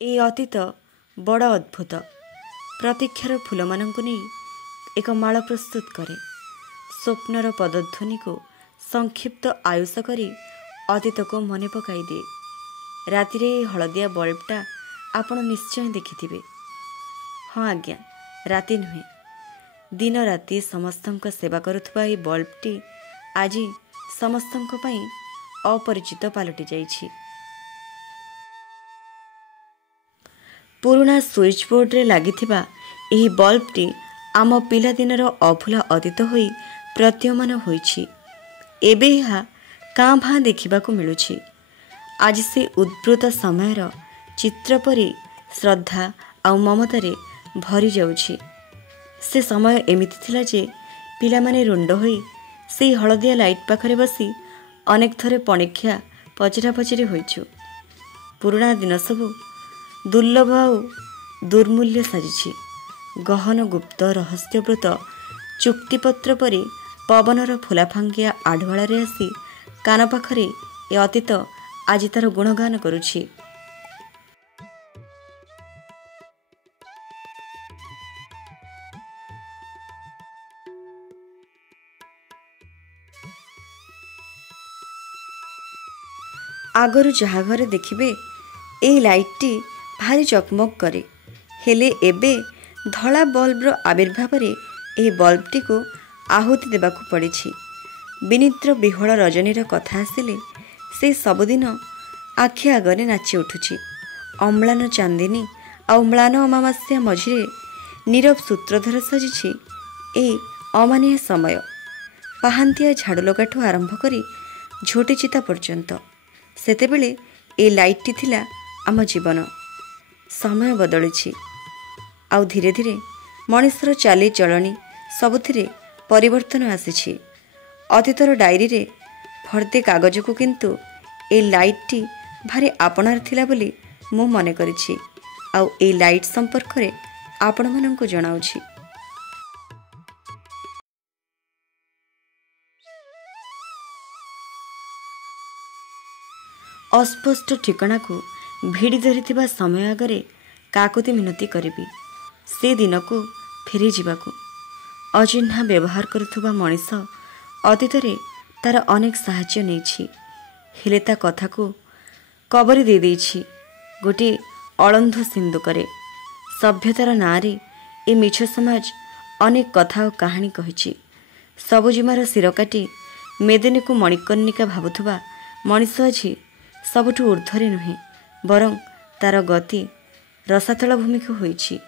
ए अतीत बड़ अद्भुत। प्रतीक्षार फूलमानंकु नहीं एक माଳ प्रस्तुत करे। स्वप्नर पदध्वनि को संक्षिप्त आयुष करी अतीत को मने पकाई दिए। रातिरे हलदिया बल्बटा आपण निश्चय देखिथिबे। हाँ आज्ञा, राति नुहे, दिन राति समस्तंक सेवा करुथबा ए बल्बटी आज समस्तंक पई अपरिचित पालटि जाइछि। पुराना स्विच बोर्ड रे लागिथिबा एही बल्बटी आम पिलादिनर अभूला अतीत होई प्रतीयमान होइछि। एबे ଏହା काँ भाँ देखिबाकू मिलुछि। आज से उद्भूत समयर चित्र परि श्रद्धा आउ ममतारे भरी जाउछि। से समय एमिति थिला जे पिलामाने रुंड होई से हलदिया लाइट पाखरे बसी अनेक थरे पणिख्या पचरा पचरी होइछु। पुराना दिन सबू दुर्लभ आउ दुर्मूल्य साजिछि। गहन गुप्त रहस्यव्रत चुक्तिपत्र परि पवनर फुलाफांगिया आढुआଳରେ आसी कान पाखरे ए अतीत आज तार गुणगान करुछि। आगरु जहा घरे देखिबे ए लाइटटी भारी चकमक करे, हेले एबे धला बल्बर आविर्भाव ए बल्बटी को आहुति देबाकू पड़िछि। विनित्र विहल रजनीर कथा आसिले से सबुदिन आखि आगरे नाची उठुछि। अम्लान चांदिनी आ म्लान अमावास्या मझिरे नीरव सूत्रधर सजिछि ए अमानिया समय। पाहांतिया झाड़ू लगाठू आरंभ करी झोटी चिता पर्यंत सेतेबेले ए लाइटटी थिला आम जीवन। समय बदलिछि आउ धीरे धीरे मनिषर चाली चलनी सबुथिरे परिवर्तन आसिछि। अतीतर डायरी रे फर्दे कागज को किंतु ए लाइटटी भारी आपणार थिला बोली मु मने करिछि आउ ए लाइट संपर्क रे आपण मानंकु जणाउछि। अस्पष्ट ठिकाना को भिड़ी धरिथिबा समय आगरे काकुति मिनती करिबी से दिन को फेरी जीवाकू। अचिन्हा व्यवहार करुथुबा मनीष अतीतरे तार अनेक साहाय्य नेछि, हेले ता कथा को कबरी दे देछि गोटे अलंध सिंधुकरे। सभ्यतार नारे ए मिछ समाज अनेक कथा और कहानी कहिछि। सबुजिमार सिर काटी मेदिनी को मणिकर्णिका भाबुथुबा मनीष अछि सबुठु ऊर्ध्वरे नुहे, बरं तार गति रसातल भूमि को होइछि।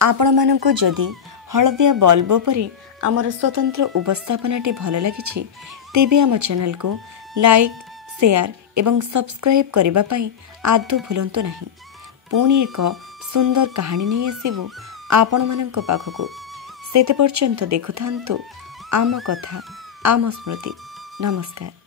आपण माननको जदि हलदिया बल्ब परि आमर स्वतंत्र उपस्थापनाटी भल लागिछि तेबे आम चैनल को लाइक, शेयर एवं सब्सक्राइब करबा पई आदौ भूलंतु नाही। पुणी एक सुंदर कहानी नहीं आसिबु आपण माननको पाखको। सेते पर्यंत देखुथांतु आम कथा आम स्मृति। नमस्कार।